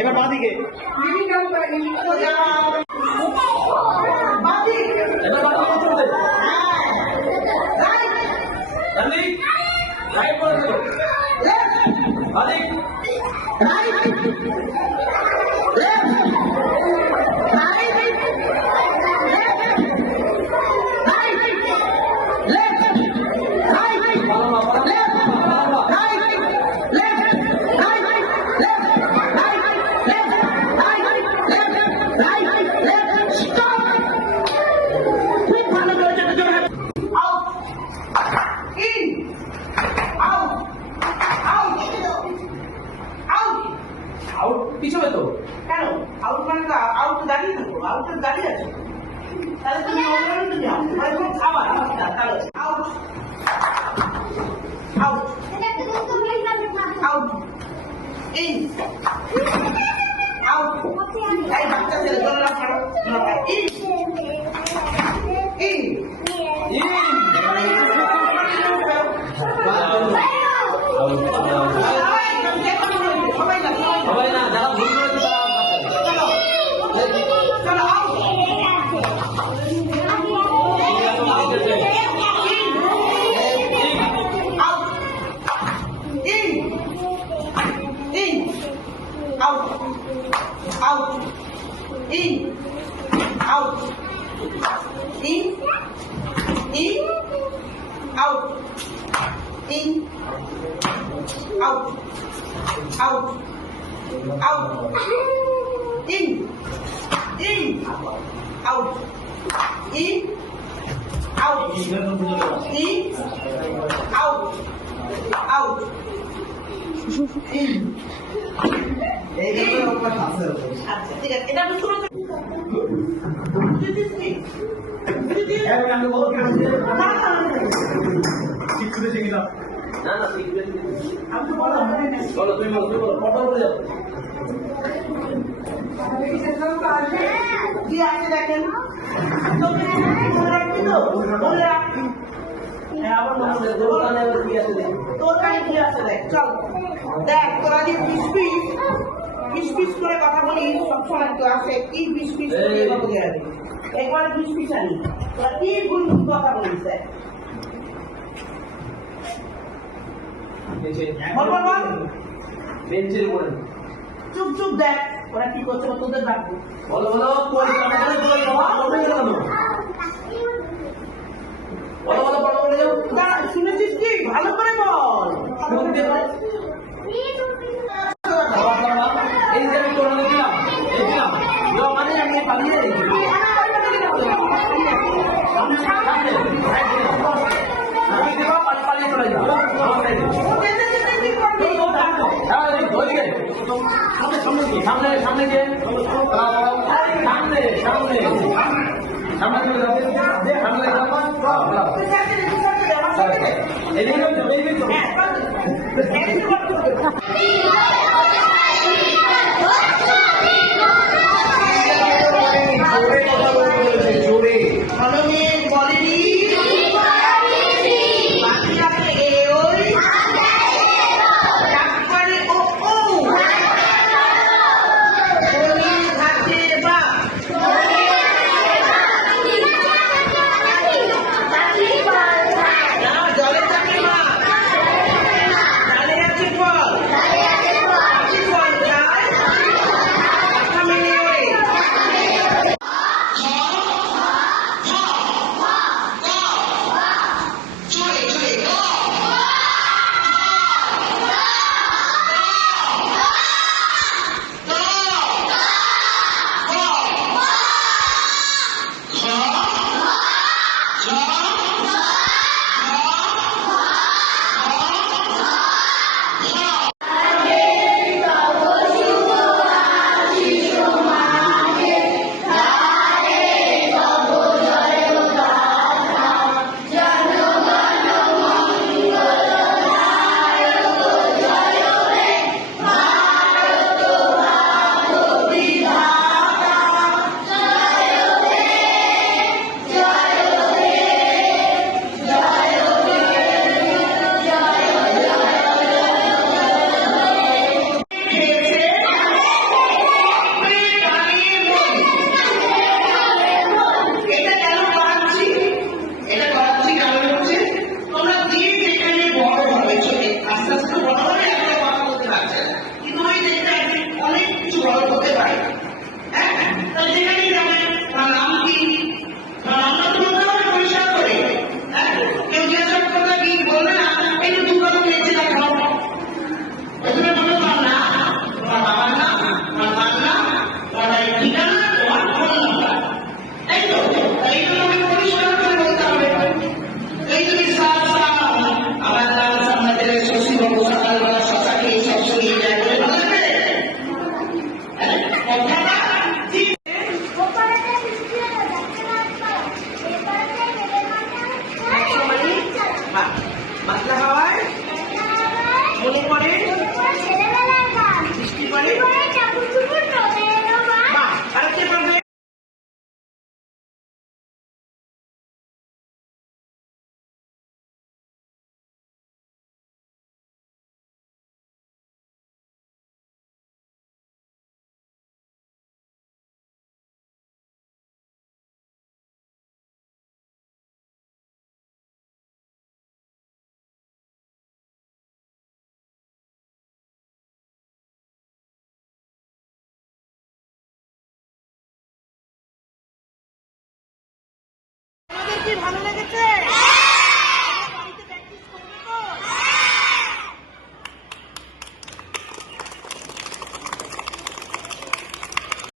এবার বাঁদিকে পিছনে তো কেন আউট মানে আউট দাঁড়িয়ে থাকো আউট দাঁড়িয়ে আছে তাহলে তুমি অন্য তুমি মানে তুমি খাবার তাহলে out out out in out এই বাচ্চা ছেলে দৌড়া করো ইন ইন ইন কথা বলি সবসময় ক্লাসে কি বিশ পিস একবার 20 পিস আনি তোরা কি ভুল কথা বলিস চুপ চুপ দেখ ওরা কি করছে তোদের ডাকবো বলো বলো শুনেছিস কি ভালো করে বল এই যে আমি তোরা দিলাম আমি পালিয়ে সামনে সামনে গিয়ে সামনে সামনে সামনে চলে যাবে কি ভালো লেগেছে?